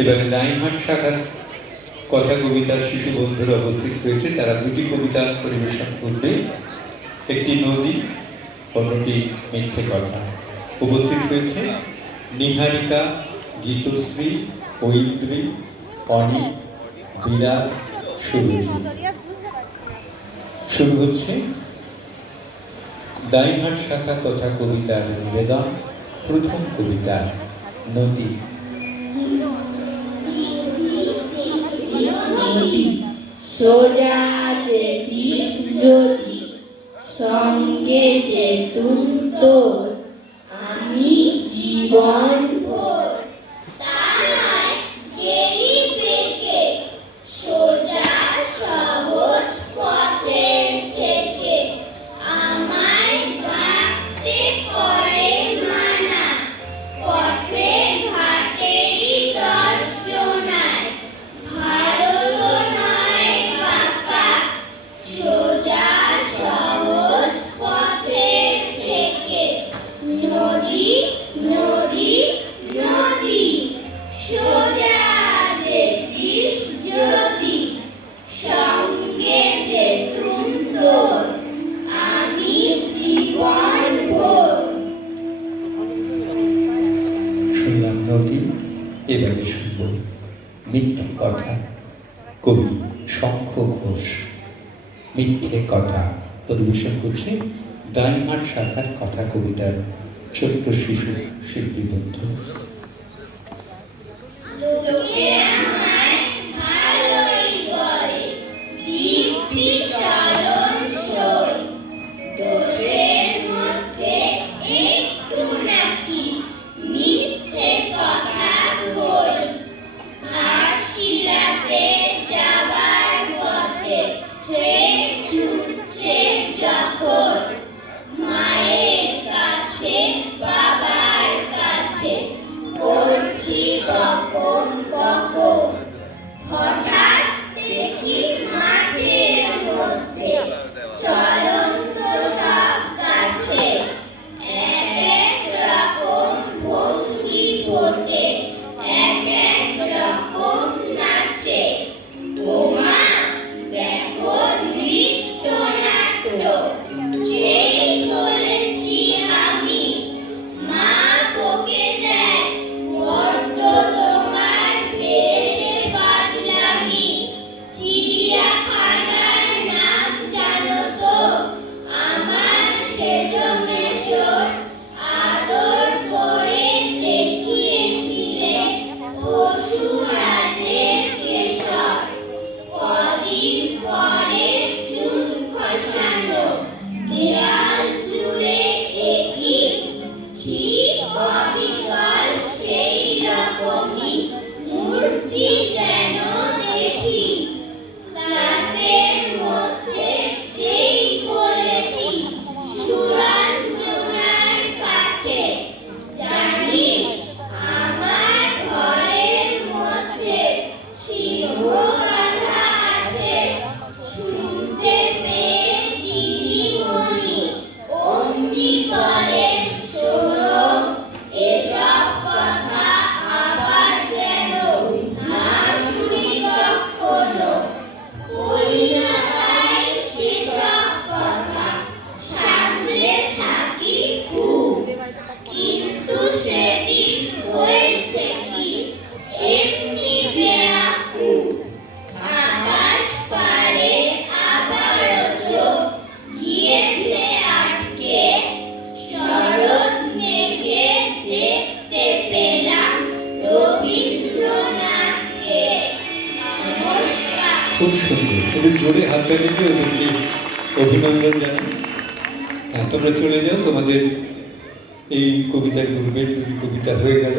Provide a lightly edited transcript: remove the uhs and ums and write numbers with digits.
এবারে দাইহাট শাখার কথা কবিতার শিশু বন্ধুরা উপস্থিত হয়েছে। তারা দুটি কবিতা পরিবেশন করবে, একটি নদী, অন্যটি মিথ্যে কথা। উপস্থিত হয়েছে নিহারিকা, গীতশ্রী, ঐন্দ্রী, অনি, বিরাজ, সুরজি। শুরু হচ্ছে দাইহাট শাখা কথা কবিতার নিবেদন। প্রথম কবিতা নদী। সোজা যেতিস যদি সঙ্গে যেতুম তোর, আমি জীবন ভোর। তা নয় গেলি বেঁকে সোজা সহজ পথের থেকে, আমায় ভাবতে করে মানা পথে ঘাটেরই দর্শনায়। ভালো তো নয় কাকা সোজা সহজ পথের থেকে, নদী নদী নদী সোজা যেতিস যদি সঙ্গে যেতুম তোর, আমি জীবন ভোর। শুনলাম নদী, এবারে শুনব মিথ্যে কথা। কবি শঙ্খ ঘোষ। মিথ্যে কথা পরিবেশন করছে দাইহাট শাখার কথা কবিতার ছোট্ট শিশু শিল্পী বন্ধু। লোকে আমায় ভালোই বলে, দিব্যি চলন সই, দোষের মধ্যে একটু নাকি মিথ্যে কথা বই। ঘাটশিলাতে যাবার পথে ট্রেন ছুটছে যখন, মায়ের কাছে বাবার কাছে করছি বকম বকম। হঠাৎ দেখি মাঠের মধ্যে চলন্ত সব গাছে, এক এক রকম ভঙ্গি ফোটে, এক এক রকম নাচে। ওমা দেখো নৃত্যনাট্য, যেই বলেছি আমি মা বকে দেয়, বড্ড তোমার পেয়েছে ফাজলামি। চিড়িয়াখানার নাম জানো তো আমার সেজমেশর, আদর করে দেখিয়েছিলে পশুরাজের কেশর। কদিন পরে চুন খসানো দেয়াল জুড়ে একই, ঠিক অবিকল সেই রকমই মূর্তি যেন দেখি। ক্লাসের মধ্যে যেই বলেছি সুরঞ্জনার কাছে, জানিস আমার ঘরের মধ্যে সিংহ বাঁধা আছে। শুনতে পেয়ে দিদিমণি অমনি বলেন, শোনো এসব কথা আবার যেন না শুনি কখনো। বলি না তাই সেসব কথা, সামনে থাকি খুব, কিন্তু সেদিন হয়েছে কি এমনি বেয়াকুব। আকাশ পারে আবারও চোখ গিয়েছে আটকে, শরৎ মেঘে দেখতে পেলাম রবীন্দ্রনাথকে। নমস্কার। খুব সুন্দর, একটু জোরে হাততালি দিয়ে ওদেরকে অভিনন্দন জানাই। হ্যাঁ, তোমরা চলে যাও, তোমাদের এই কবিতার গ্রুপের দুটি কবিতা হয়ে গেল।